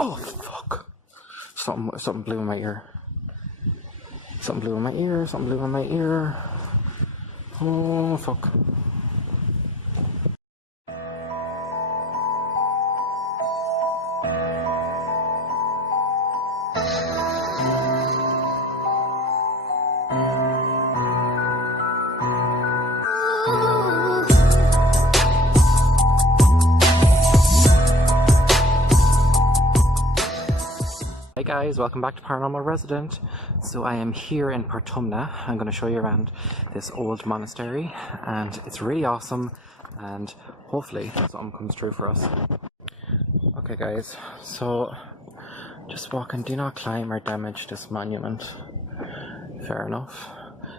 Oh fuck! Something blew in my ear. Something blew in my ear. Something blew in my ear. Oh fuck! Hey guys, welcome back to Paranormal Resident. So I am here in Portumna. I'm going to show you around this old monastery, and it's really awesome, and hopefully something comes true for us. Okay guys, so just walking. Do not climb or damage this monument. Fair enough.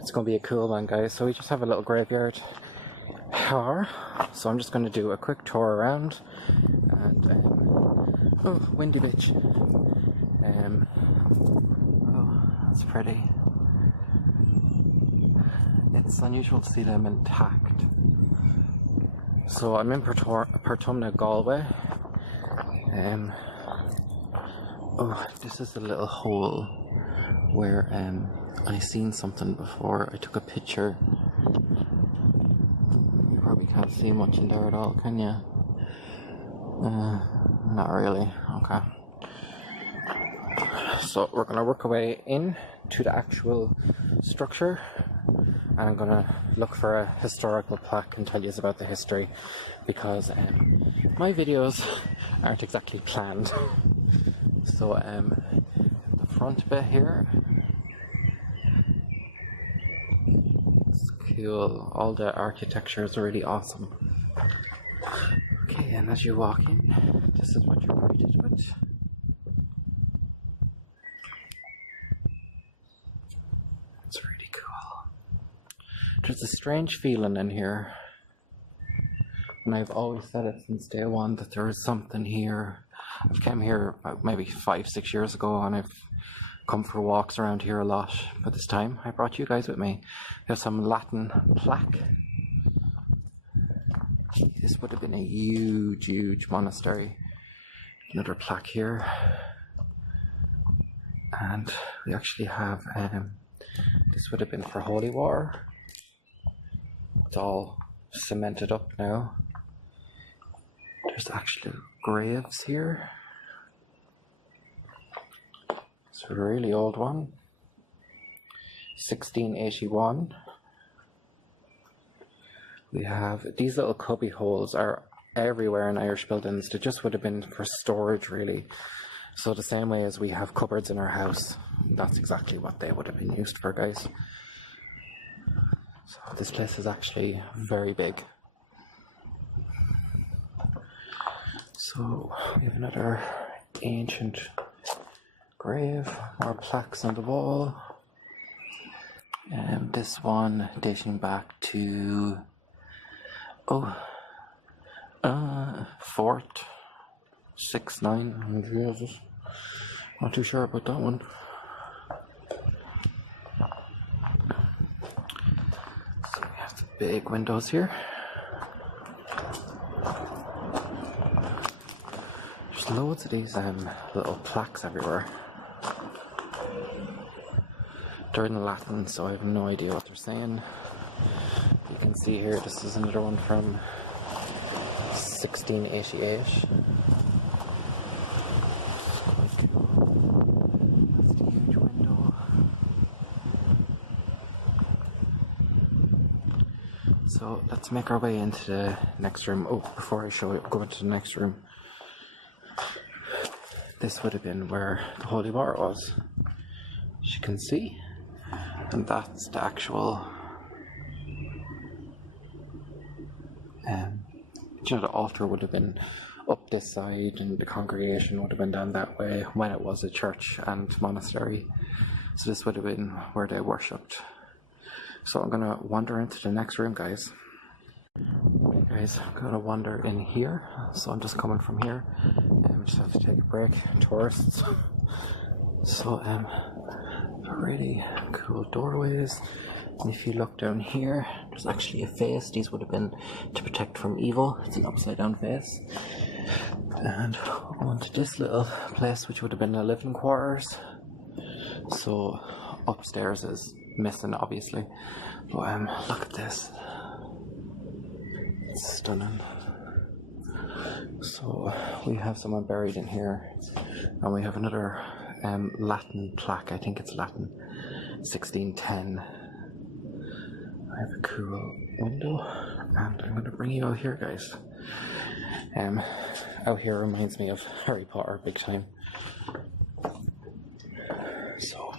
It's going to be a cool one, guys. So we just have a little graveyard tour. So I'm just going to do a quick tour around, and oh, windy bitch. Oh, that's pretty. It's unusual to see them intact. So I'm in Portumna, Galway. Oh, this is a little hole where I seen something before. I took a picture. You probably can't see much in there at all, can you? Not really. Okay. So we're going to work our way in to the actual structure, and I'm going to look for a historical plaque and tell you about the history, because my videos aren't exactly planned. So the front bit here, it's cool. All the architecture is really awesome. Okay, and as you walk in, this is what you're greeted with. There's a strange feeling in here, and I've always said it since day one that there is something here. I've come here about maybe 5-6 years ago, and I've come for walks around here a lot, but this time I brought you guys with me. There's some Latin plaque. This would have been a huge monastery. Another plaque here, and we actually have this would have been for holy water. It's all cemented up now. There's actually graves here. It's a really old one. 1681. We have these little cubby holes are everywhere in Irish buildings. They just would have been for storage, really. So the same way as we have cupboards in our house, that's exactly what they would have been used for, guys. So this place is actually very big. So we have another ancient grave, more plaques on the wall. And this one dating back to Fort 69. Jesus. Not too sure about that one. Big windows here. There's loads of these little plaques everywhere. They're in Latin, so I have no idea what they're saying. You can see here, this is another one from 1688. So let's make our way into the next room. Oh, before I show you, go into the next room. This would have been where the holy water was, as you can see. And that's the actual, the altar would have been up this side, and the congregation would have been down that way when it was a church and monastery. So this would have been where they worshipped. So I'm gonna wander into the next room, guys. Okay guys, I'm gonna wander in here. So I'm just coming from here, and we just have to take a break. Tourists. So really cool doorways. And if you look down here, there's actually a face. These would have been to protect from evil. It's an upside down face. And on to this little place, which would have been the living quarters. So upstairs is missing, obviously, but look at this. It's stunning. So we have someone buried in here, and we have another Latin plaque. I think it's Latin, 1610. I have a cool window, and I'm going to bring you out here, guys. Out here reminds me of Harry Potter big time. So,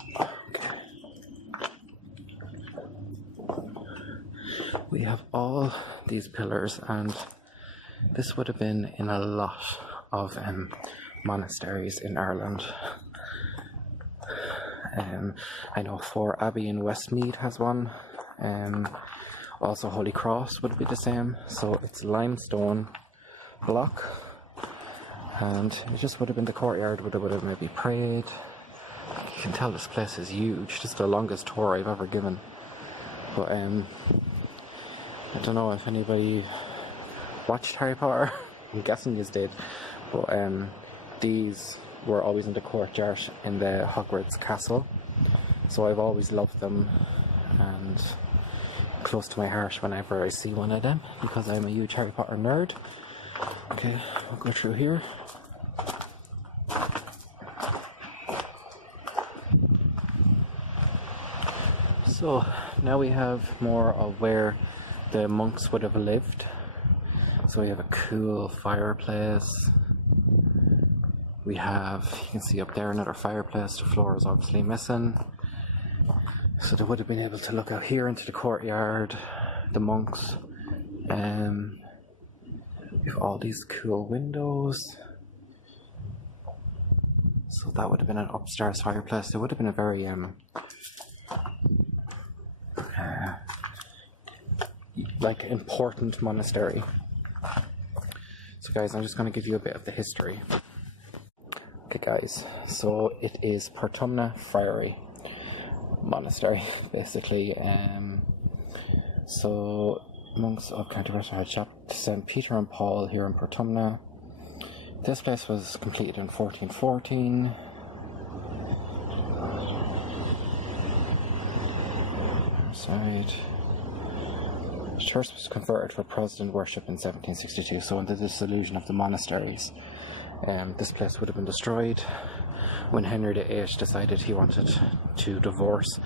okay. We have all these pillars, and this would have been in a lot of monasteries in Ireland. I know Fore Abbey in Westmeath has one. Also Holy Cross would be the same. So it's limestone block, and it just would have been the courtyard where they would have maybe prayed. You can tell this place is huge. This is the longest tour I've ever given. But I don't know if anybody watched Harry Potter. I'm guessing you did. But these were always in the courtyard in the Hogwarts castle. So I've always loved them, and close to my heart whenever I see one of them, because I'm a huge Harry Potter nerd. Okay, I'll go through here. So now we have more of where the monks would have lived. So we have a cool fireplace. We have, you can see up there, another fireplace. The floor is obviously missing. So they would have been able to look out here into the courtyard, the monks. We have all these cool windows. So that would have been an upstairs fireplace. It would have been a very like important monastery. So guys, I'm just going to give you a bit of the history. Okay guys, so it is Portumna Friary Monastery, basically. So monks of County had chapel to St. Peter and Paul here in Portumna. This place was completed in 1414. Side. The church was converted for Protestant worship in 1762, so in the dissolution of the monasteries. This place would have been destroyed when Henry VIII decided he wanted to divorce,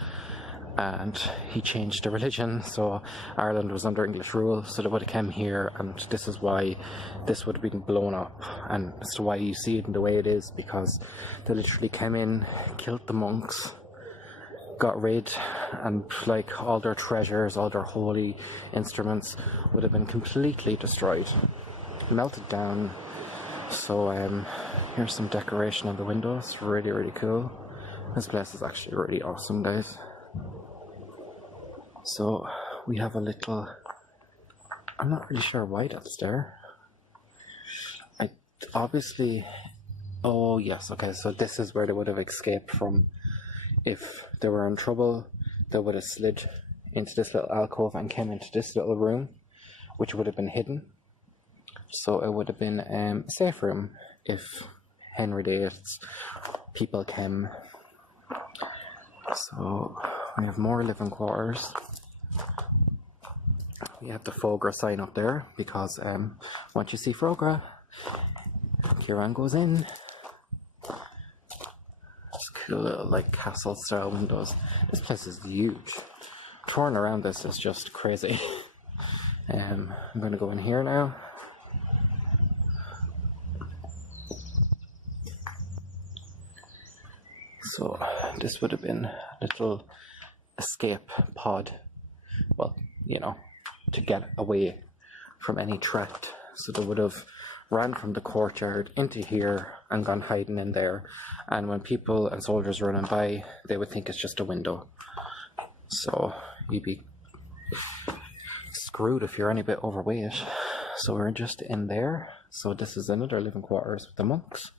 and he changed the religion. So Ireland was under English rule, so they would have come here, and this is why this would have been blown up, and that's why you see it in the way it is, because they literally came in, killed the monks, got rid, and like all their treasures, all their holy instruments would have been completely destroyed, melted down. So here's some decoration on the windows, really, really cool. This place is actually really awesome, guys. So we have a little, I'm not really sure why that's there. I obviously, oh yes, okay, so this is where they would have escaped from. If they were in trouble, they would have slid into this little alcove and came into this little room, which would have been hidden. So it would have been a safe room if Henry VIII's people came. So we have more living quarters. We have the Fogra sign up there, because once you see Fogra, Kieran goes in. It's cool little like castle style windows. This place is huge. Touring around this is just crazy. I'm going to go in here now. So this would have been a little escape pod, well, you know, to get away from any threat. So they would have ran from the courtyard into here and gone hiding in there, and when people and soldiers running by, they would think it's just a window. So you'd be screwed if you're any bit overweight. So we're just in there. So this is another living quarters with the monks.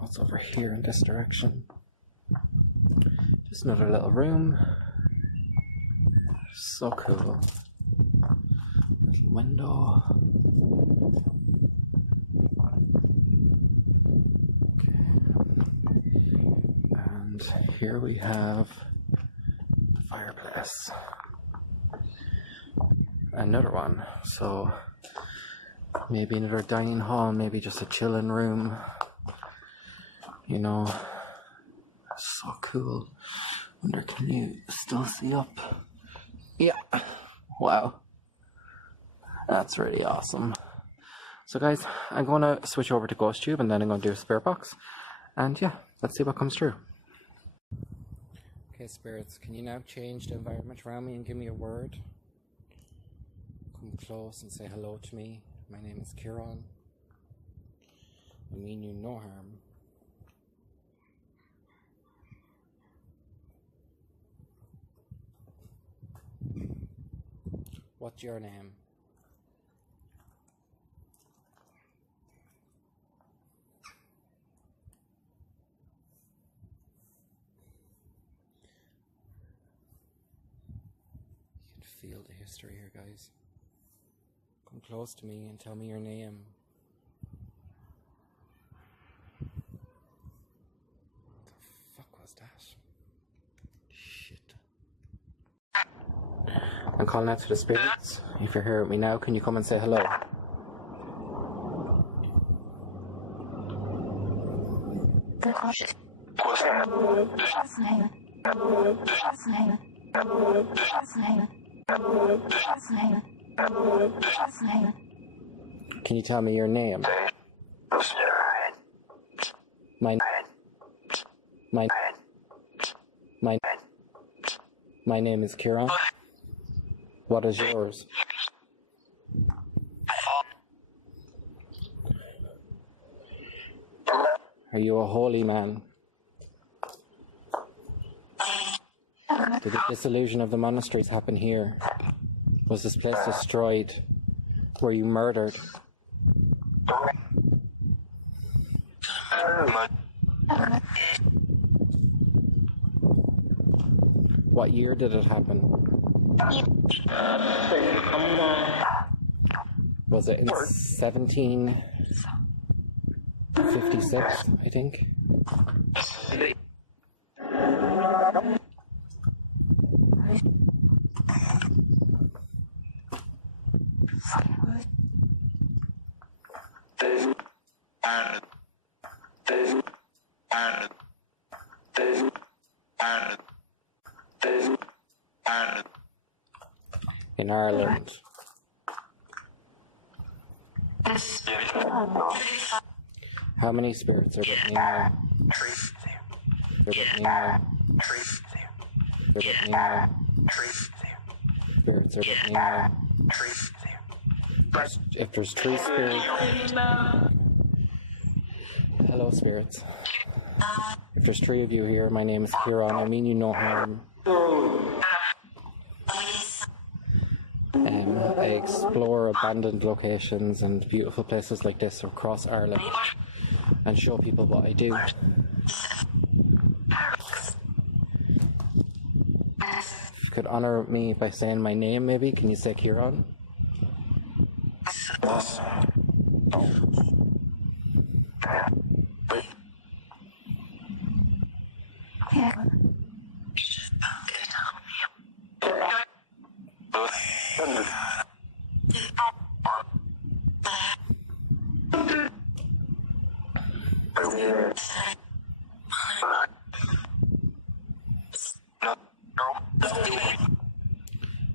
What's over here in this direction? Just another little room. So cool. Little window. And here we have the fireplace. Another one. So maybe another dining hall, maybe just a chilling room. You know, so cool. Wonder, can you still see up? Yeah. Wow. That's really awesome. So guys, I'm going to switch over to GhostTube and then I'm going to do a spirit box. And yeah, let's see what comes through. Okay, spirits, can you now change the environment around me and give me a word? Come close and say hello to me. My name is Kieran. I mean you no harm. What's your name? You can feel the history here, guys. Come close to me and tell me your name. What the fuck was that? Shit. I'm calling out to the spirits. If you're here with me now, can you come and say hello? Can you tell me your name? My name is Kieran. What is yours? Are you a holy man? Did the dissolution of the monasteries happen here? Was this place destroyed? Were you murdered? What year did it happen? Was it in 1756, I think? In Ireland. How many spirits are with me now? They're with me now. They're with me now. Spirits are with me now. If there's 3 spirits... Hello, spirits. If there's 3 of you here, my name is Kieran. I mean you no harm. I explore abandoned locations and beautiful places like this across Ireland and show people what I do. If you could honour me by saying my name, maybe, can you say Kieran?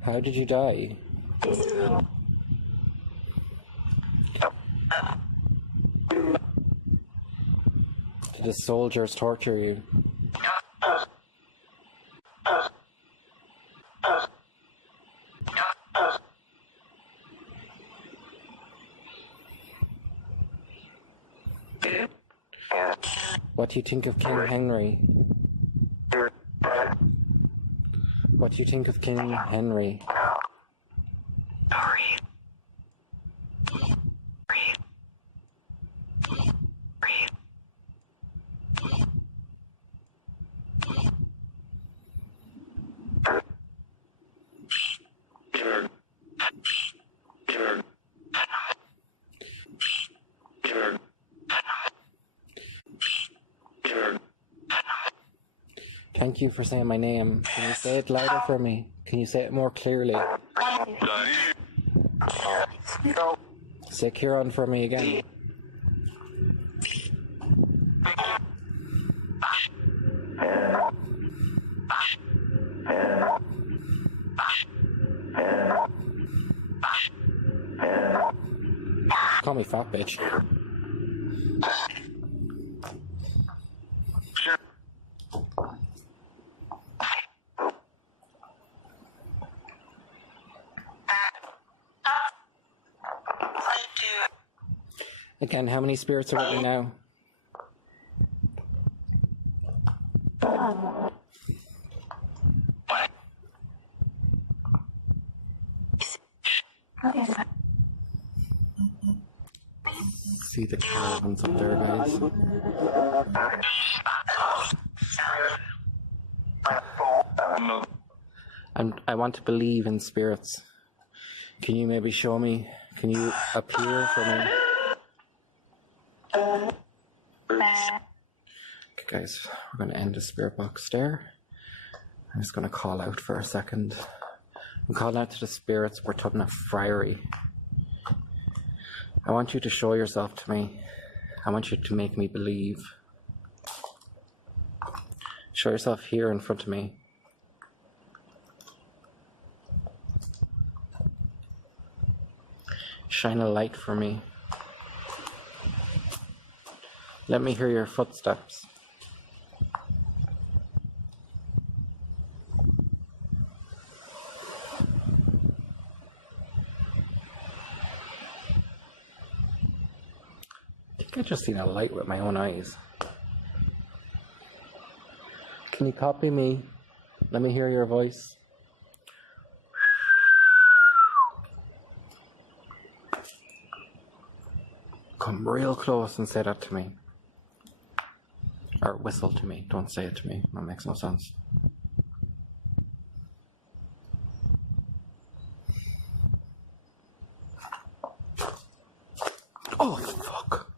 How did you die? Did the soldiers torture you? What do you think of King Henry? What do you think of King Henry? Thank you for saying my name. Can you say it louder for me? Can you say it more clearly? Say Kieran for me again. Call me fat bitch. Again, how many spirits are with me now? See the caravans up there, guys. And I want to believe in spirits. Can you maybe show me? Can you appear for me? Okay, guys, we're going to end the spirit box there. I'm just going to call out for a second. I'm calling out to the spirits of Portumna Friary. I want you to show yourself to me. I want you to make me believe. Show yourself here in front of me. Shine a light for me. Let me hear your footsteps. I think I just seen a light with my own eyes. Can you copy me? Let me hear your voice. Come real close and say that to me. Or whistle to me. Don't say it to me. That makes no sense. Oh, fuck.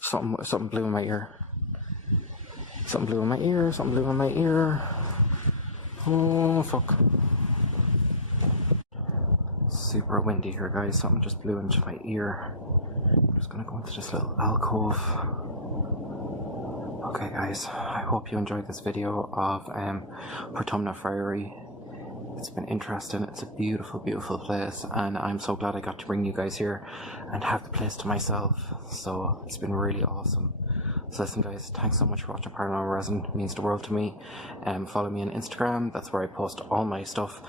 Something blew in my ear. Something blew in my ear. Something blew in my ear. Oh, fuck. Super windy here, guys. Something just blew into my ear. I'm just gonna go into this little alcove. Okay, guys, I hope you enjoyed this video of Portumna Friary. It's been interesting. It's a beautiful, beautiful place, and I'm so glad I got to bring you guys here and have the place to myself. So it's been really awesome. So listen, guys, thanks so much for watching Paranormal Resident. It means the world to me. Follow me on Instagram. That's where I post all my stuff.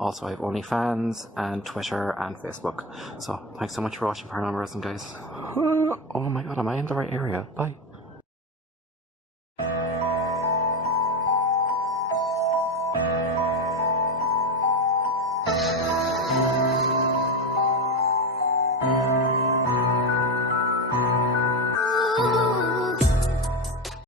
Also, I have OnlyFans and Twitter and Facebook. So thanks so much for watching Paranormal Resident, guys. Oh my god, am I in the right area? Bye.